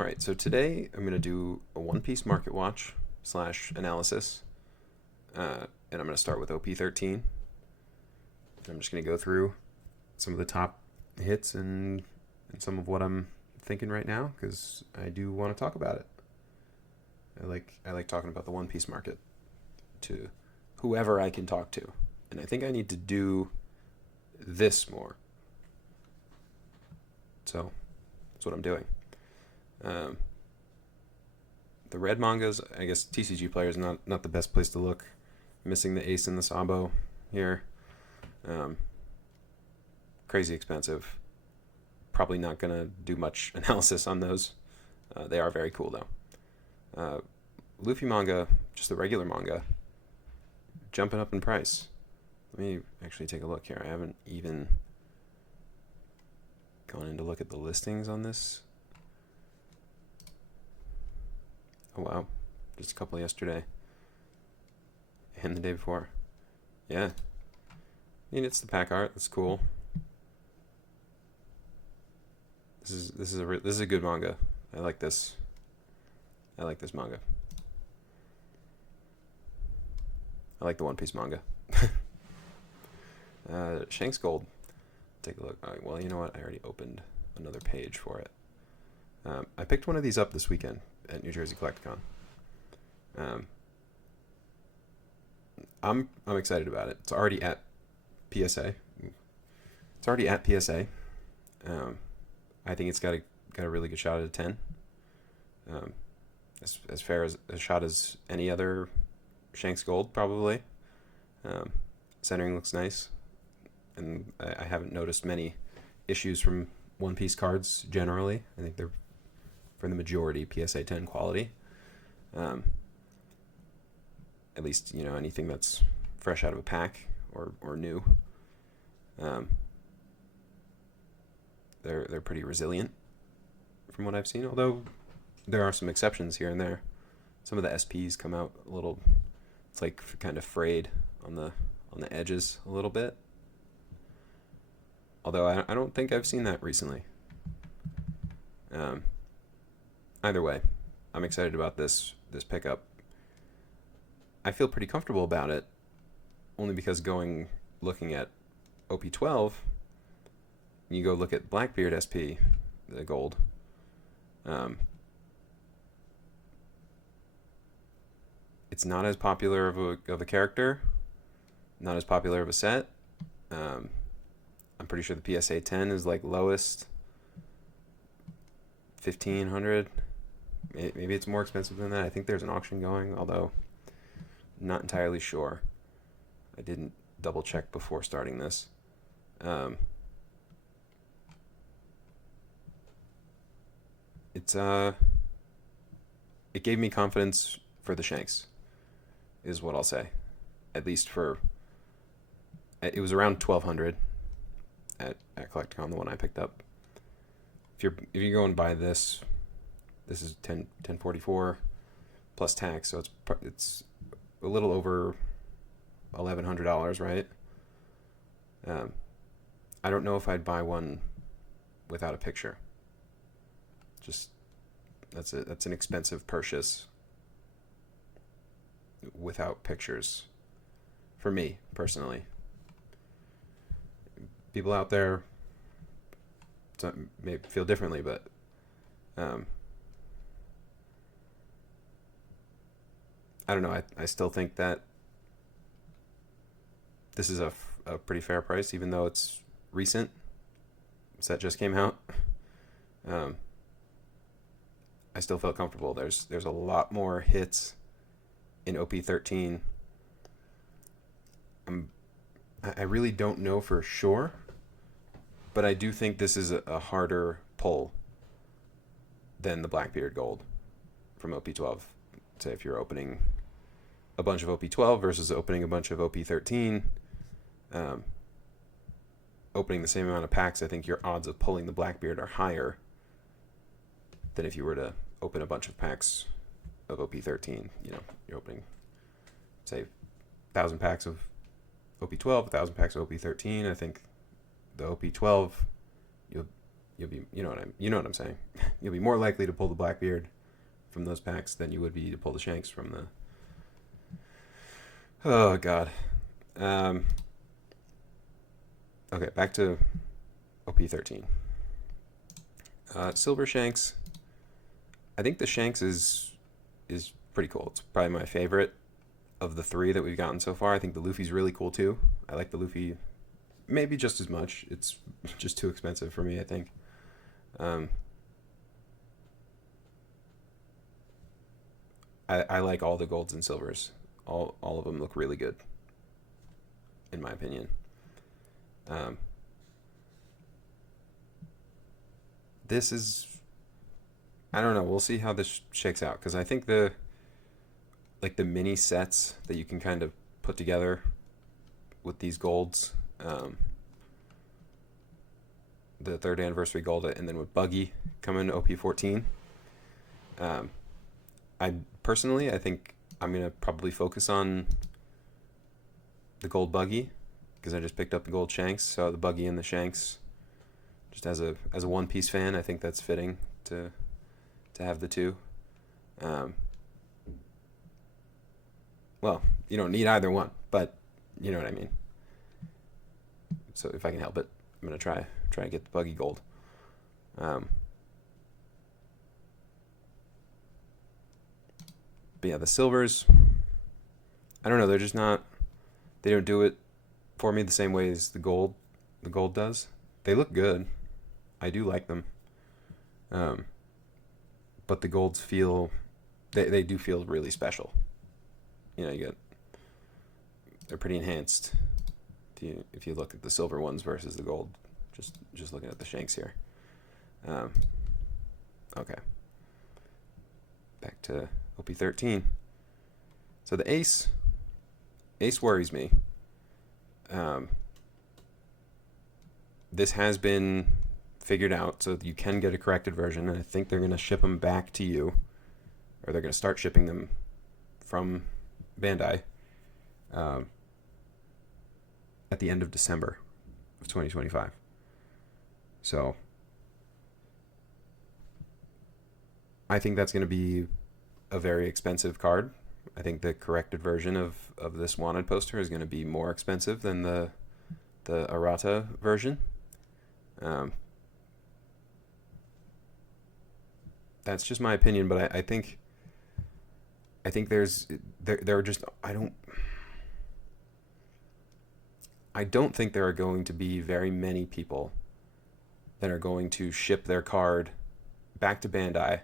All right, so today I'm going to do a One Piece market watch slash analysis, and I'm going to start with OP13. I'm just going to go through some of the top hits and some of what I'm thinking right now because I do want to talk about it. I like talking about the One Piece market to whoever I can talk to, and I think I need to do this more. So that's what I'm doing. Um, the red mangas, I guess TCG players not the best place to look. Missing the ace and the sabo here. Um, Crazy expensive. Probably not gonna do much analysis on those. They are very cool though. Luffy manga, just the regular manga, jumping up in price. Let me actually take a look here. I haven't even gone in to look at the listings on this. Oh wow, just a couple yesterday and the day before. Yeah, I mean it's the pack art. That's cool. This is a good manga. I like this. I like this manga. I like the One Piece manga. Shanks Gold. Take a look. All right, well, you know what? I already opened another page for it. I picked one of these up this weekend at New Jersey Collecticon. I'm excited about it. It's already at PSA. I think it's got a really good shot at a 10. As fair as a shot as any other Shanks Gold probably. Centering looks nice, and I haven't noticed many issues from One Piece cards generally. I think they're for the majority PSA 10 quality. At least anything that's fresh out of a pack or new. They're pretty resilient from what I've seen. Although there are some exceptions here and there. Some of the SPs come out a little. It's like kind of frayed on the edges a little bit. Although I don't think I've seen that recently. Either way, I'm excited about this pickup. I feel pretty comfortable about it, only because looking at OP12, you go look at Blackbeard SP, the gold. It's not as popular of a character, not as popular of a set. I'm pretty sure the PSA 10 is like lowest 1,500. Maybe it's more expensive than that. I think there's an auction going, although not entirely sure. I didn't double check before starting this. It gave me confidence for the Shanks, is what I'll say. At least it was around 1,200 at Collecticon, the one I picked up. If you go and buy this is 1044 plus tax, so it's a little over $1,100, right? I don't know if I'd buy one without a picture. Just that's an expensive purchase without pictures for me personally. People out there may feel differently, but I don't know. I still think that this is a pretty fair price, even though it's recent. Set just came out. I still felt comfortable. There's a lot more hits in OP13. I really don't know for sure, but I do think this is a harder pull than the Blackbeard Gold from OP12. Say if you're opening a bunch of OP12 versus opening a bunch of OP13, opening the same amount of packs, I think your odds of pulling the Blackbeard are higher than if you were to open a bunch of packs of OP13. You're opening, say, 1,000 packs of OP12, 1,000 packs of OP13. I think the OP12, you'll be, you know what I'm saying. You'll be more likely to pull the Blackbeard from those packs than you would be to pull the Shanks from the. Oh God. Okay, back to OP13. Silver Shanks. I think the Shanks is pretty cool. It's probably my favorite of the three that we've gotten so far. I think the Luffy's really cool too. I like the Luffy maybe just as much. It's just too expensive for me, I think. I like all the golds and silvers. All of them look really good, in my opinion. Um, this is, I don't know. We'll see how this shakes out because I think the mini sets that you can kind of put together with these golds, the third anniversary gold, and then with Buggy coming to OP14. I personally, I think I'm gonna probably focus on the gold Buggy because I just picked up the gold Shanks, so the Buggy and the Shanks. Just as a One Piece fan, I think that's fitting to have the two. Well, you don't need either one, but you know what I mean. So if I can help it, I'm gonna try and get the Buggy gold. But yeah, the silvers, I don't know. They're just not. They don't do it for me the same way as the gold. The gold does. They look good. I do like them. But the golds feel. They do feel really special. You know, they're pretty enhanced. If you look at the silver ones versus the gold, just looking at the Shanks here. Okay. Back to OP13. So the Ace worries me. This has been figured out, so you can get a corrected version, and I think they're going to ship them back to you, or they're going to start shipping them from Bandai at the end of December of 2025. So I think that's going to be a very expensive card. I think the corrected version of this wanted poster is going to be more expensive than the errata version. That's just my opinion, but I think there are just I don't think there are going to be very many people that are going to ship their card back to Bandai.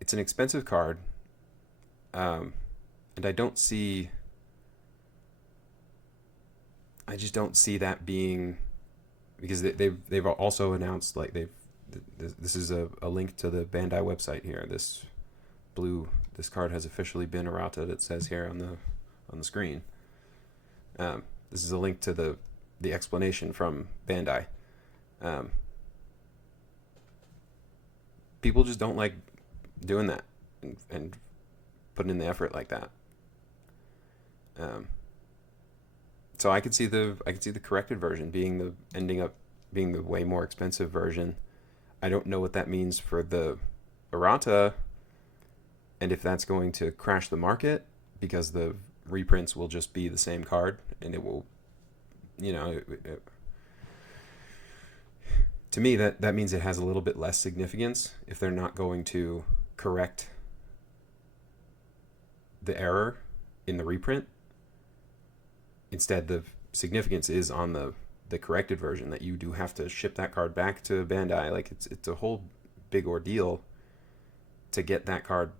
It's an expensive card, and I just don't see that being, because they've also announced, like, this is a link to the Bandai website here. This card has officially been errata. It says here on the screen. This is a link to the explanation from Bandai. People just don't like doing that and putting in the effort like that. So I could see the corrected version ending up being the way more expensive version. I don't know what that means for the errata, and if that's going to crash the market because the reprints will just be the same card and it will, to me that means it has a little bit less significance if they're not going to correct the error in the reprint. Instead, the significance is on the corrected version, that you do have to ship that card back to Bandai. Like, it's a whole big ordeal to get that card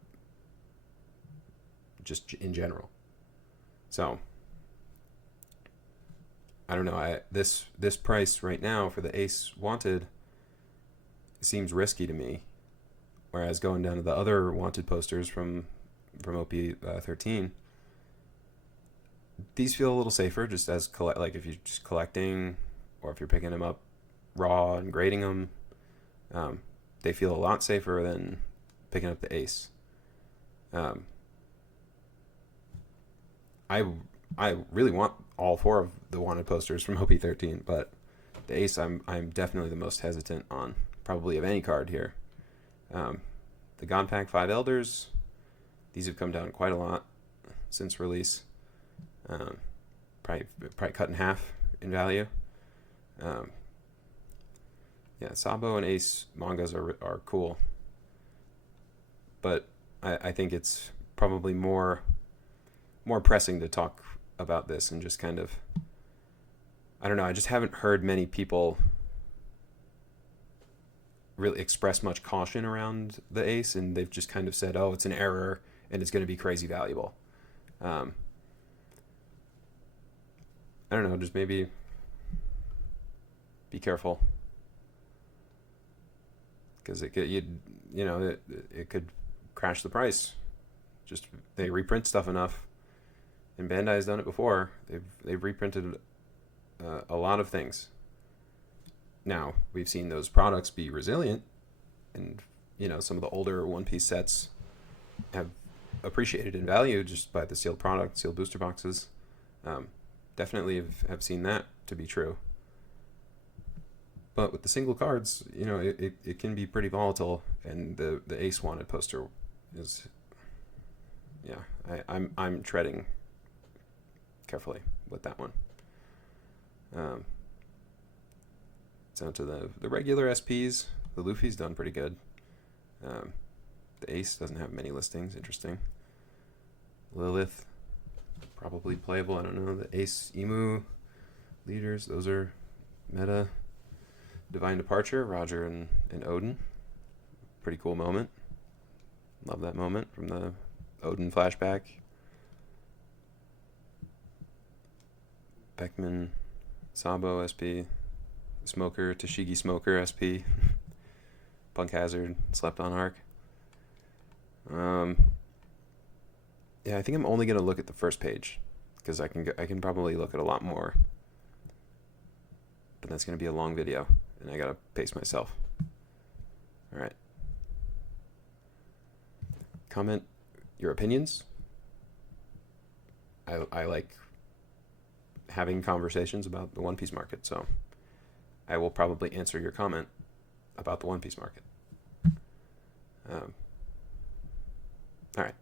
just in general. So I don't know. This price right now for the Ace Wanted seems risky to me. Whereas going down to the other Wanted posters from OP13, these feel a little safer, just as like if you're just collecting, or if you're picking them up raw and grading them. They feel a lot safer than picking up the Ace. I really want all four of the Wanted posters from OP13, but The Ace, I'm definitely the most hesitant on, probably of any card here. The God Pack 5 Elders, these have come down quite a lot since release. Probably cut in half in value. Yeah, Sabo and Ace mangas are cool, but I think it's probably more pressing to talk about this and just kind of, I don't know, I just haven't heard many people really express much caution around the Ace, and they've just kind of said, oh, it's an error and it's going to be crazy valuable. I don't know, just maybe be careful, because it could crash the price. Just they reprint stuff enough, and Bandai's done it before. They've reprinted a lot of things. Now we've seen those products be resilient, and some of the older One Piece sets have appreciated in value just by the sealed product, sealed booster boxes. Definitely have seen that to be true. But with the single cards, it can be pretty volatile, and the Ace Wanted poster is, I'm treading carefully with that one. Down to the regular SPs. The Luffy's done pretty good. The Ace doesn't have many listings. Interesting. Lilith, probably playable. I don't know. The Ace Emu leaders, those are meta. Divine Departure, Roger and Odin. Pretty cool moment. Love that moment from the Odin flashback. Beckman, Sabo SP, Smoker, Tashigi Smoker SP, Punk Hazard, Slept on Arc. Yeah, I think I'm only gonna look at the first page, because I can probably look at a lot more, but that's gonna be a long video, and I gotta pace myself. All right. Comment your opinions. I like having conversations about the One Piece market, so I will probably answer your comment about the One Piece market. All right.